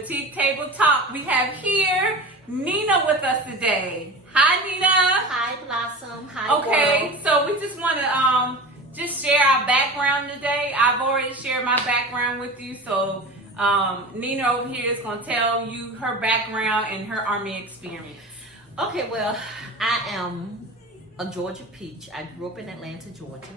Fatigue Table Talk. We have here Nina with us today. Hi, Nina. Hi, Blossom. Hi, Okay, world. so we just want to just share our background today. I've already shared my background with you, so Nina over here is going to tell you her background and her Army experience. Okay, well, I am a Georgia peach. I grew up in Atlanta, Georgia.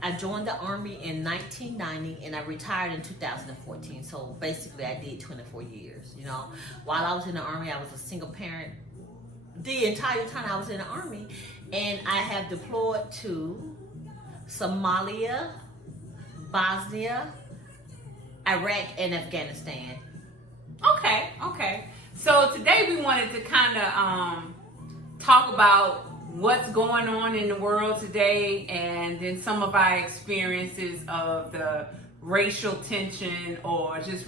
I joined the Army in 1990 and I retired in 2014. So basically, I did 24 years. You know, while I was in the Army, I was a single parent the entire time I was in the Army, and I have deployed to Somalia, Bosnia, Iraq, and Afghanistan. Okay. So today we wanted to kind of talk about what's going on in the world today, and then some of our experiences of the racial tension or just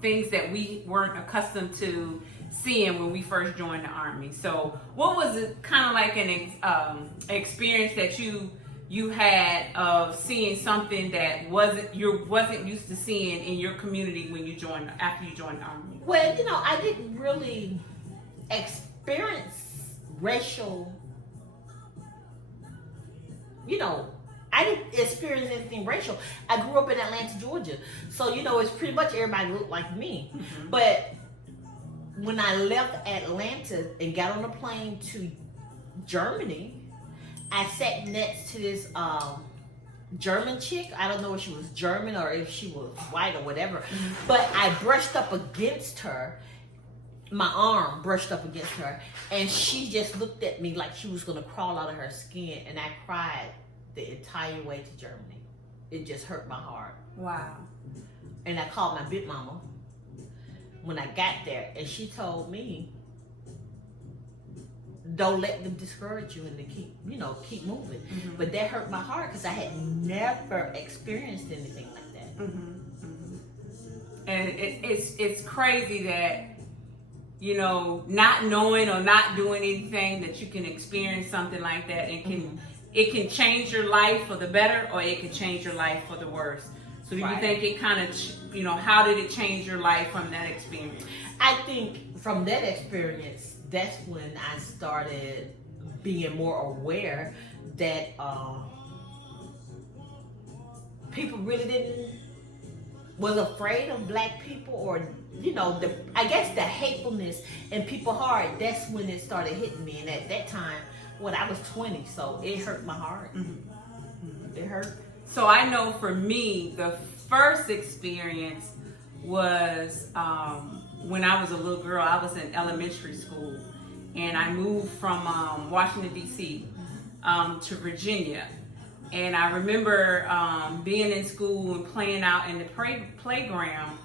things that we weren't accustomed to seeing when we first joined the Army. So what was it kind of like an experience that you had of seeing something that wasn't used to seeing in your community when you joined after you joined the Army? Well, you know, I didn't really experience racial, you know, I didn't experience anything racial. I grew up in Atlanta, Georgia. So, you know, it's pretty much everybody looked like me. Mm-hmm. But when I left Atlanta and got on a plane to Germany, I sat next to this German chick. I don't know if she was German or if she was white or whatever. Mm-hmm. But I brushed up against her. My arm brushed up against her, and she just looked at me like she was going to crawl out of her skin, and I cried the entire way to Germany. It just hurt my heart. Wow. And I called my big mama when I got there, and she told me, don't let them discourage you and to keep moving. Mm-hmm. But that hurt my heart because I had never experienced anything like that. Mm-hmm. Mm-hmm. And it's crazy that, you know, not knowing or not doing anything, that you can experience something like that, and it can change your life for the better, or it can change your life for the worse. So do you think it kind of, you know, how did it change your life from that experience? I think from that experience, that's when I started being more aware that people really was afraid of black people, or you know, I guess the hatefulness in people's heart. That's when it started hitting me, and at that time, when I was 20, so it hurt my heart. Mm-hmm. Mm-hmm. It hurt. So I know for me, the first experience was when I was a little girl. I was in elementary school, and I moved from Washington, D.C. To Virginia. And I remember being in school and playing out in the playground.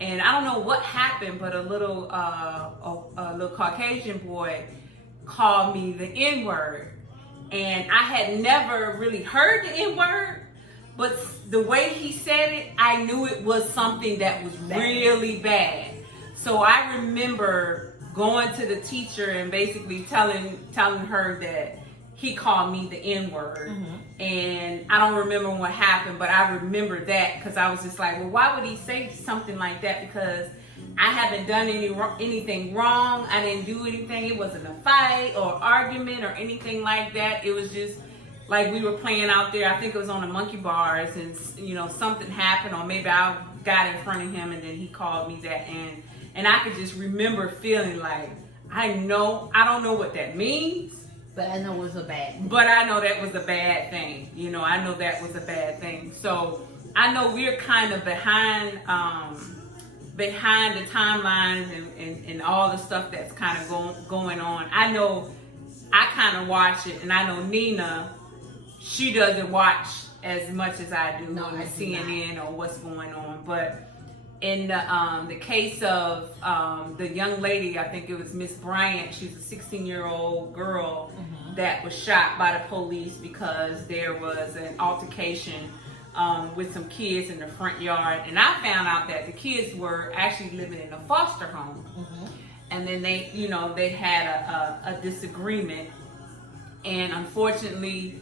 And I don't know what happened, but a little Caucasian boy called me the N-word. And I had never really heard the N-word, but the way he said it, I knew it was something that was really bad. So I remember going to the teacher and basically telling her that he called me the N-word. Mm-hmm. And I don't remember what happened, but I remember that because I was just like, well, why would he say something like that? Because I haven't done anything wrong. I didn't do anything. It wasn't a fight or argument or anything like that. It was just like we were playing out there. I think it was on the monkey bars, and you know, something happened, or maybe I got in front of him and then he called me that. And I could just remember feeling like, I don't know what that means. But I know it was a bad thing. But I know that was a bad thing. You know, I know that was a bad thing. So I know we're kind of behind the timelines and all the stuff that's kind of going on. I know I kind of watch it, and I know Nina, she doesn't watch as much as I do on the CNN or what's going on. But in the case of the young lady, I think it was Miss Bryant, she's a 16-year-old girl that was shot by the police because there was an altercation with some kids in the front yard. And I found out that the kids were actually living in a foster home. Mm-hmm. And then they had a disagreement. And unfortunately,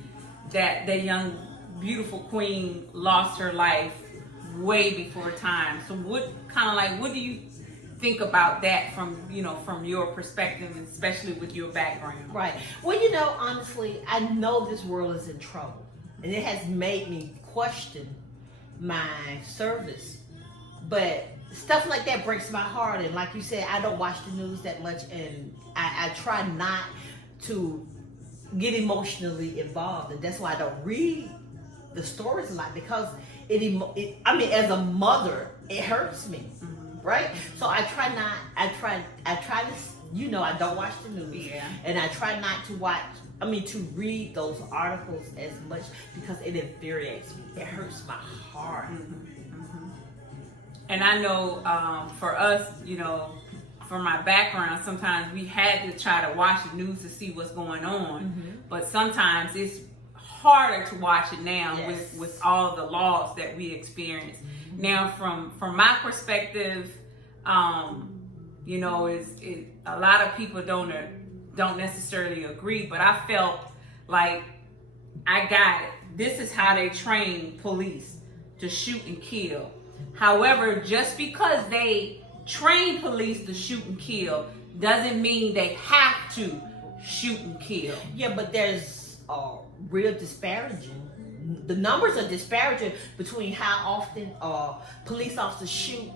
that young, beautiful queen lost her life way before time. So what do you think about that from from your perspective, especially with your background. Right. Well, honestly, I know this world is in trouble, and it has made me question my service. But stuff like that breaks my heart, and like you said, I don't watch the news that much, and I try not to get emotionally involved, and that's why I don't read the stories a lot, because as a mother, it hurts me, right? So I try to, I don't watch the news, and I try not to to read those articles as much, because it infuriates me. It hurts my heart. And I know for us, from my background, sometimes we had to try to watch the news to see what's going on, but sometimes it's harder to watch it now with all the laws that we experience. Now, from my perspective, is a lot of people don't necessarily agree, but I felt like I got it. This is how they train police to shoot and kill. However, just because they train police to shoot and kill doesn't mean they have to shoot and kill. Yeah, but there's real disparaging. The numbers are disparaging between how often police officers shoot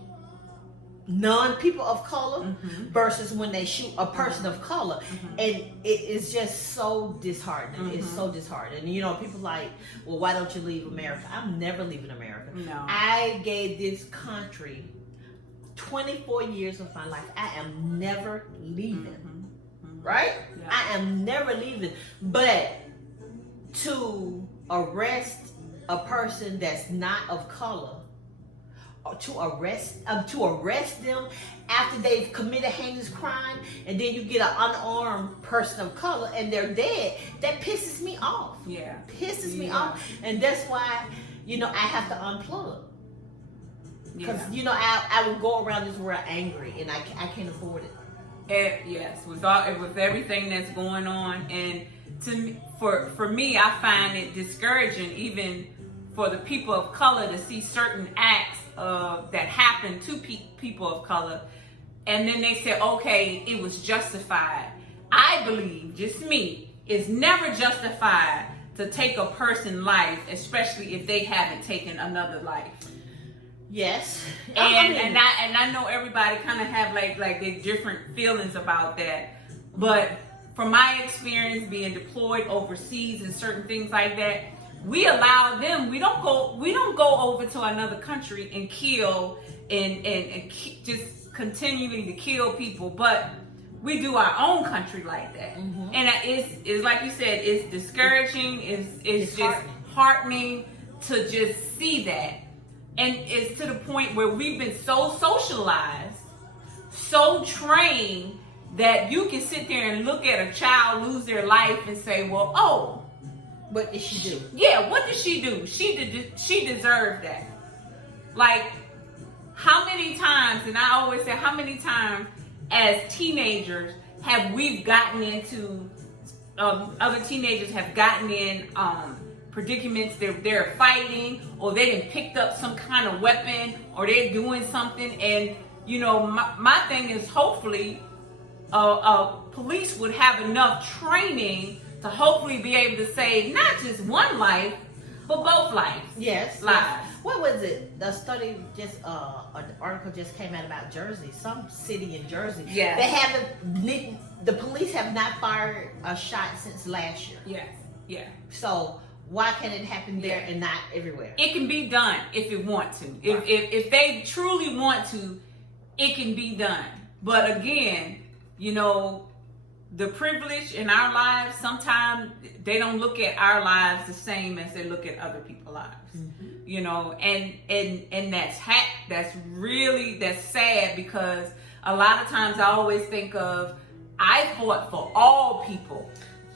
non-people of color versus when they shoot a person of color, and it is just so disheartening. It's so disheartening. People like, well, why don't you leave America? I'm never leaving America. No. I gave this country 24 years of my life. I am never leaving. Right? Yeah. I am never leaving. But to arrest a person that's not of color, to arrest them after they've committed a heinous crime, and then you get an unarmed person of color and they're dead, that pisses me off. Yeah. Pisses me off. And that's why, I have to unplug. Because, I will go around this world angry, and I can't afford it. Yes, with everything that's going on, and for me, I find it discouraging, even for the people of color, to see certain acts that happen to people of color, and then they say, okay, it was justified. I believe, just me, it's never justified to take a person's life, especially if they haven't taken another life. Yes. And I know everybody kind of have like their different feelings about that, but from my experience being deployed overseas and certain things like that, we allow them. We don't go over to another country and kill and just continually to kill people, but we do our own country like that. And it's like you said, it's discouraging. It's just heartening to just see that. And it's to the point where we've been so socialized, so trained, that you can sit there and look at a child lose their life and say, well, oh, what did she do? Yeah, what did she do? She deserved that. Like, how many times, and I always say, how many times as teenagers have we gotten into, other teenagers have gotten in predicaments, they're fighting, or they done picked up some kind of weapon, or they're doing something, and my thing is, hopefully police would have enough training to hopefully be able to save not just one life, but both lives. Yes. Lives. What was it? The study an article just came out about Jersey, some city in Jersey. Yeah. The police have not fired a shot since last year. Yes. Yeah. So why can't it happen there and not everywhere? It can be done if it want to. Right. If they truly want to, it can be done. But again, the privilege in our lives, sometimes they don't look at our lives the same as they look at other people's lives. And that's sad, because a lot of times I always think of, I fought for all people.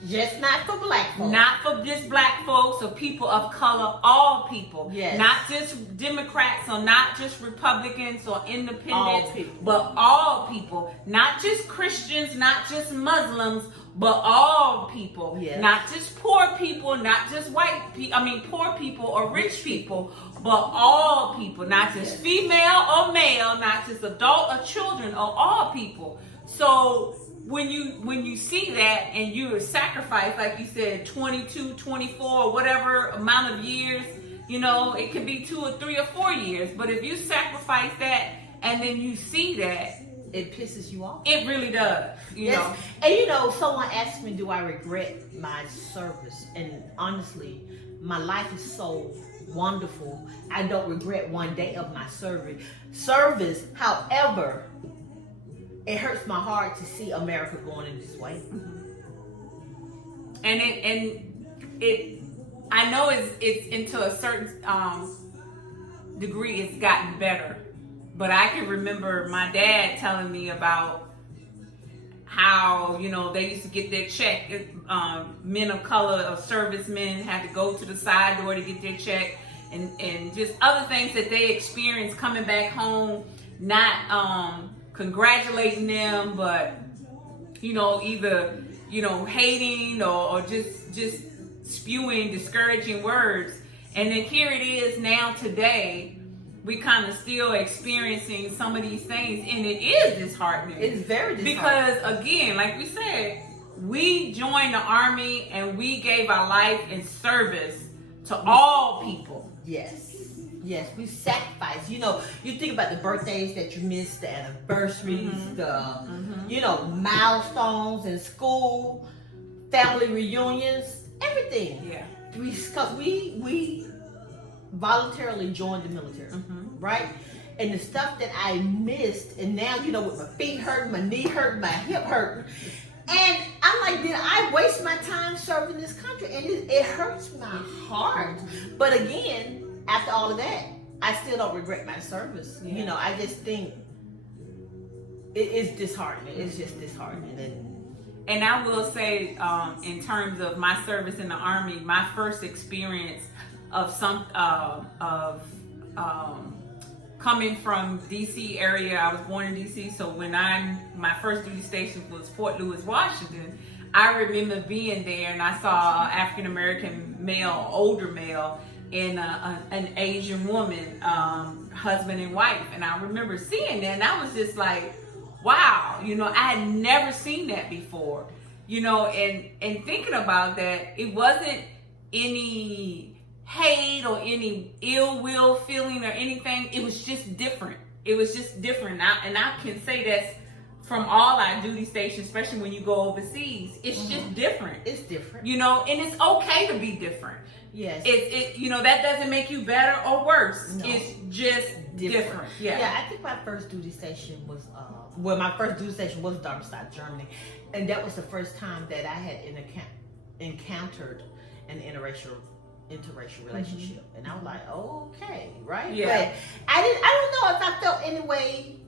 Just not for black folks. Not for just black folks or people of color, all people. Yes. Not just Democrats or not just Republicans or independents, all people. but all people. Not just Christians, not just Muslims, but all people, Yes. not just poor people, not just white people, poor people or rich people, but all people, not just Yes. female or male, not just adult or children, or all people. So when you see that and you sacrifice, like you said, 22, 24, whatever amount of years, it could be 2 or 3 or 4 years, but if you sacrifice that and then you see that, it pisses you off. it really does, you know. And someone asked me, do I regret my service? And honestly, my life is so wonderful. I don't regret one day of my service. However, it hurts my heart to see America going in this way. And it I know it's into a certain degree it's gotten better. But I can remember my dad telling me about how, they used to get their check. Men of color, of servicemen, had to go to the side door to get their check, and just other things that they experienced coming back home, not congratulating them, but either hating or just spewing discouraging words. And then here it is now today. We kind of still experiencing some of these things, and it is disheartening. It's very disheartening. Because again, like we said, we joined the Army and we gave our life in service to all people. Yes, we sacrifice. You think about the birthdays that you missed, the anniversaries, the milestones in school, family reunions, everything. Yeah, because we voluntarily joined the military, right? And the stuff that I missed, and now with my feet hurting, my knee hurting, my hip hurting, and I'm like, did I waste my time serving this country? And it hurts my heart. But again, after all of that, I still don't regret my service. Yeah. I just think it is disheartening. It's just disheartening. And I will say, in terms of my service in the Army, my first experience of coming from DC area. I was born in DC, so when my first duty station was Fort Lewis, Washington. I remember being there, and I saw an African American male, older male, and an Asian woman, husband and wife, and I remember seeing that, and I was just like, wow, I had never seen that before, and thinking about that, it wasn't any hate or any ill will feeling or anything. It was just different. And I can say that's from all our duty stations, especially when you go overseas. It's just different. It's different. And it's okay to be different. Yes. That doesn't make you better or worse. No. It's just different. Yeah, I think my first duty station was Darmstadt, Germany. And that was the first time that I had encountered an interracial relationship, and I was like, okay, right? Yeah. But I don't know if I felt any way,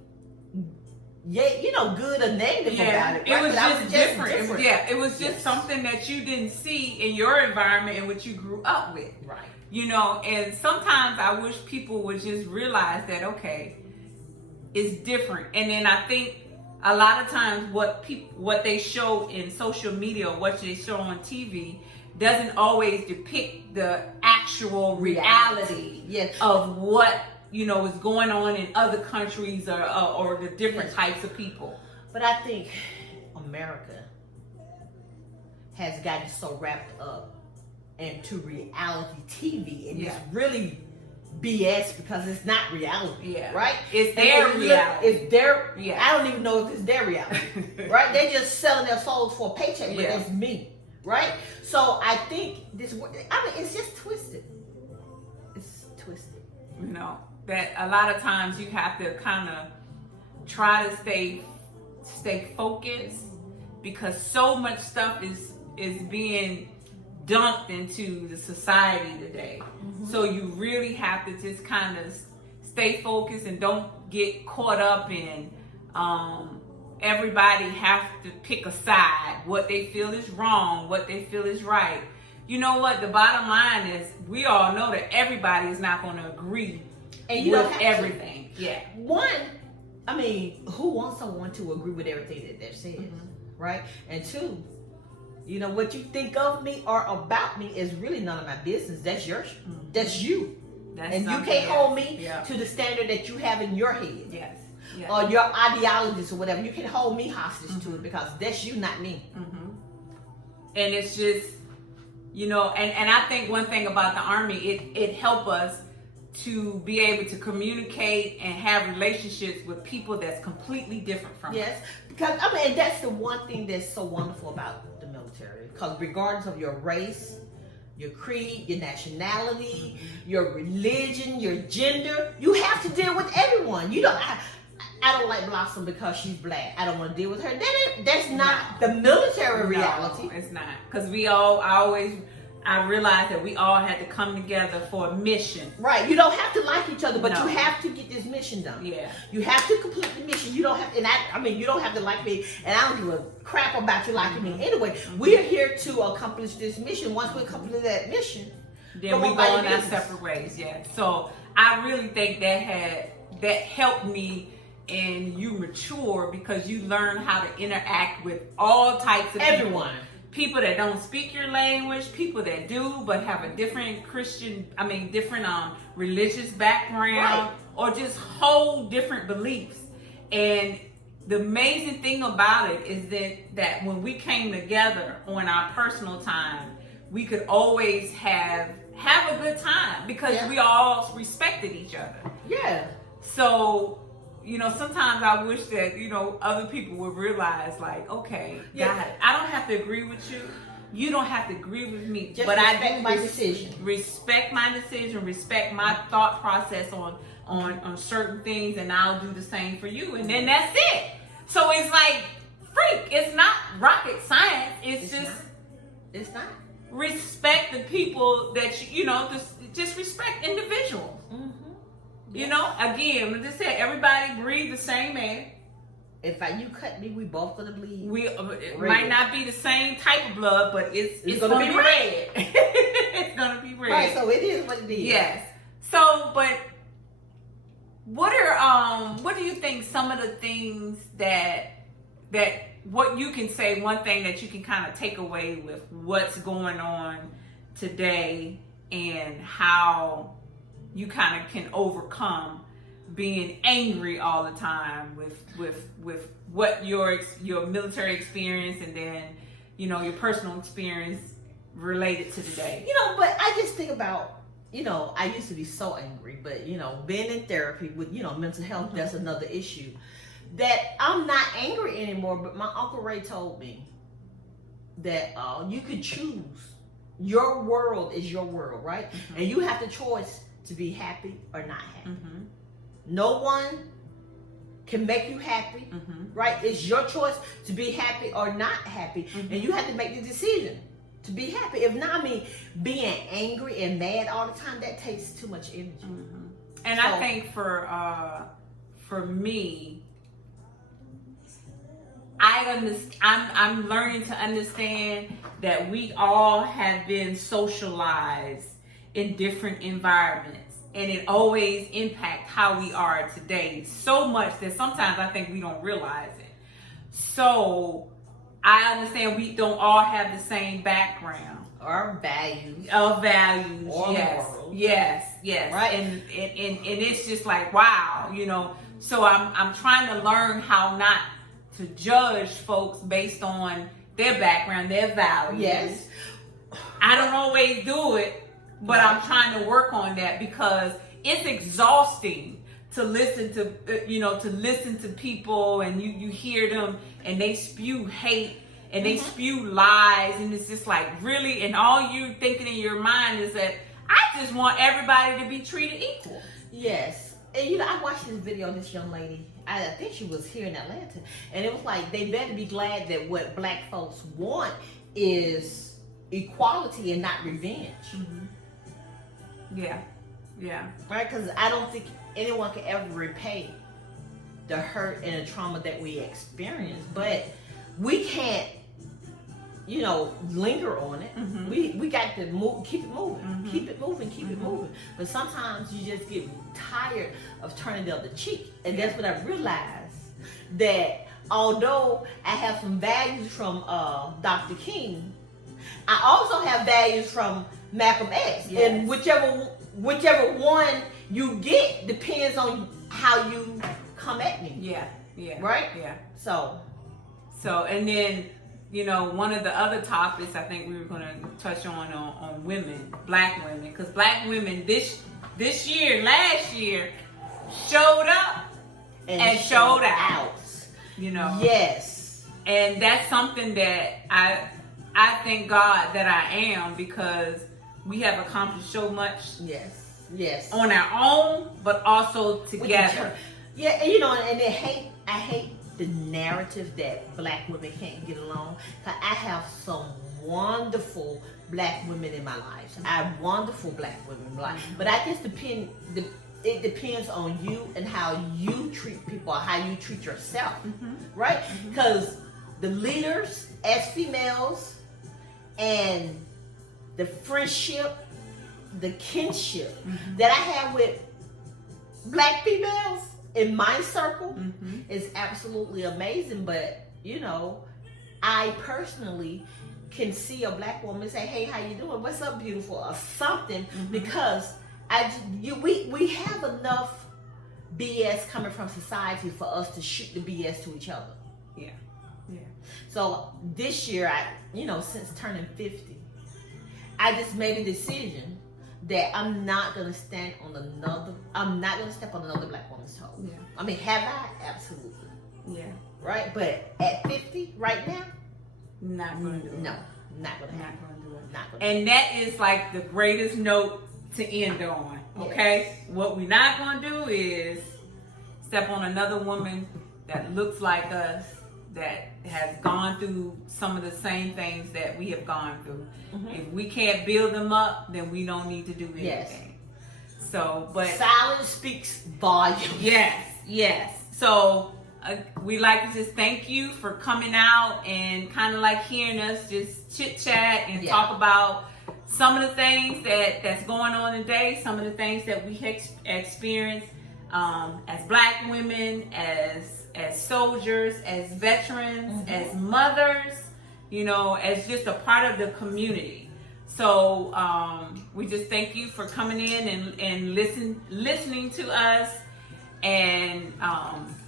good or negative about it. Right? It was But just different. It was just Yes. something that you didn't see in your environment and what you grew up with. Right. And sometimes I wish people would just realize that, okay, it's different. And then I think a lot of times what they show in social media, what they show on TV, doesn't always depict the actual reality of what is going on in other countries or the different types of people. But I think America has gotten so wrapped up into reality TV, and it's really BS because it's not reality, right? It's their reality. It's their. I don't even know if it's their reality, right? They're just selling their souls for a paycheck, but that's me. Right? So I think it's just twisted. It's twisted. That a lot of times you have to kind of try to stay focused, because so much stuff is being dumped into the society today. So you really have to just kind of stay focused and don't get caught up in everybody have to pick a side, what they feel is wrong, what they feel is right. You know what? The bottom line is, we all know that everybody is not going to agree with everything. One, who wants someone to agree with everything that they're saying, right? And two, You know, what you think of me or about me is really none of my business. That's yours. That's you. That's And you something can't else. hold me Yeah. to the standard that you have in your head. Yes. Yes. Or your ideologies or whatever. You can hold me hostage to it because that's you, not me. And it's just, you know, and I think one thing about the Army, it helped us to be able to communicate and have relationships with people that's completely different from us. Yes, because I mean that's the one thing that's so wonderful about the military. Because regardless of your race, your creed, your nationality, your religion, your gender, you have to deal with everyone. You don't. I don't like Blossom because she's black. I don't want to deal with her. That's not the military reality. No, it's not. Because I realized that we all had to come together for a mission. Right. You don't have to like each other, but No. you have to get this mission done. Yeah. You have to complete the mission. You don't have, and I mean, you don't have to like me, and I don't give a crap about you liking me. Anyway, we're here to accomplish this mission. Once we accomplish that mission, Then we go on our separate ways. Yeah. So I really think that helped me and you mature because you learn how to interact with all types of everyone. People that don't speak your language, people that do but have a different different religious background, Right. or just whole different beliefs. And the amazing thing about it is that when we came together on our personal time, we could always have a good time because Yeah. we all respected each other. Yeah. So, you know, sometimes I wish that, you know, other people would realize, like, okay, Yeah. God, I don't have to agree with you. You don't have to agree with me. Just but respect I do my decision. Respect my decision, respect my thought process on certain things, and I'll do the same for you. And then that's it. So it's like, freak, it's not rocket science. It's just not. It's not. respect the people that you know, just respect individuals. You know, again, as I said, everybody breathe the same air. If you cut me, we both gonna bleed. It might not be the same type of blood, but it's gonna be red. It's gonna be red. Right, so it is what it is. Yes. So, but what do you think some of the things that what you can say, one thing that you can kind of take away with what's going on today and how you kind of can overcome being angry all the time with what your military experience and then, you know, your personal experience related to today? You know, but I just think about, you know, I used to be so angry, but, you know, being in therapy with, you know, mental health, that's another issue. That I'm not angry anymore, but my Uncle Ray told me that you could choose. Your world is your world, right? And you have the choice to be happy or not happy. No one can make you happy, right? It's your choice to be happy or not happy, and you have to make the decision to be happy. If not, I mean, being angry and mad all the time, that takes too much energy. And I think for me, I'm learning to understand that we all have been socialized in different environments, and it always impacts how we are today so much that sometimes I think we don't realize it. So I understand we don't all have the same background Or values. or values. Or Yes, morals. yes. Right. And it's just like, wow, you know. So I'm trying to learn how not to judge folks based on their background, their values. Yes. I don't always do it, but I'm trying to work on that because it's exhausting to listen to people and you hear them and they spew hate and they spew lies, and it's just like, really, and all you thinking in your mind is that I just want everybody to be treated equal. Yes. And you know, I watched this video of this young lady. I think she was here in Atlanta, and it was like, they better be glad that what black folks want is equality and not revenge. Yeah. Right? Because I don't think anyone can ever repay the hurt and the trauma that we experienced, but we can't, you know, linger on it. We got to move, keep it moving, keep it moving. But sometimes you just get tired of turning the other cheek, and that's what I realized, that although I have some values from Dr. King, I also have values from Malcolm X, Yes. and whichever one you get depends on how you come at me. Yeah, yeah, Right? yeah. So, And then, one of the other topics I think we were going to touch on women, black women, because black women this year, last year, showed up and showed out. Yes. And that's something that I thank God that I am, because we have accomplished so much. Yes. On our own, but also With each together. other. Yeah, and I hate the narrative that black women can't get along. 'Cause I have some wonderful black women in my life. I have wonderful black women in my life. But I guess it depends on you and how you treat people, how you treat yourself, right? Because the leaders as females and the friendship, the kinship that I have with black females in my circle is absolutely amazing. But I personally can see a black woman say, "Hey, how you doing? What's up, beautiful?" or something, because we have enough BS coming from society for us to shoot the BS to each other. Yeah. So this year, since turning 50, I just made a decision that I'm not gonna step on another black woman's toe. Yeah. I mean, have I? Absolutely. Yeah. Right? But at 50, right now, Not going to do it. no, not gonna Not happen. going to do it. Not gonna. And that is like the greatest note to end on. Okay? Yes. What we're not going to do is step on another woman that looks like us, that has gone through some of the same things that we have gone through. If we can't build them up, then we don't need to do anything. Yes. So, but Silence speaks volumes. yes. So we like to just thank you for coming out and kind of like hearing us just chit chat and talk about some of the things that's going on today, some of the things that we experienced as black women, as soldiers, as veterans, as mothers, as just a part of the community. So we just thank you for coming in and listening to us and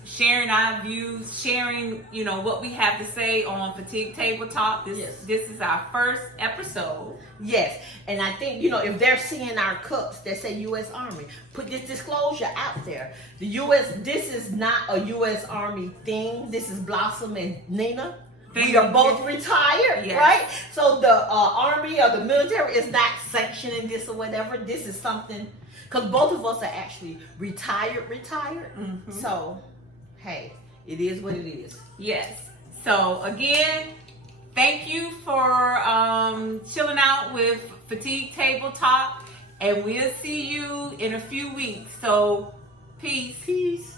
sharing our views, sharing what we have to say on Fatigue Table Talk. This is our first episode. Yes, and I think, if they're seeing our cups that say U.S. Army, put this disclosure out there. This is not a U.S. Army thing. This is Blossom and Nina. We are both retired, right? So the Army or the military is not sanctioning this or whatever. This is something, because both of us are actually retired. So, hey, it is what it is. Yes. So again, thank you for chilling out with Fatigue Table Talk, and we'll see you in a few weeks. So, peace.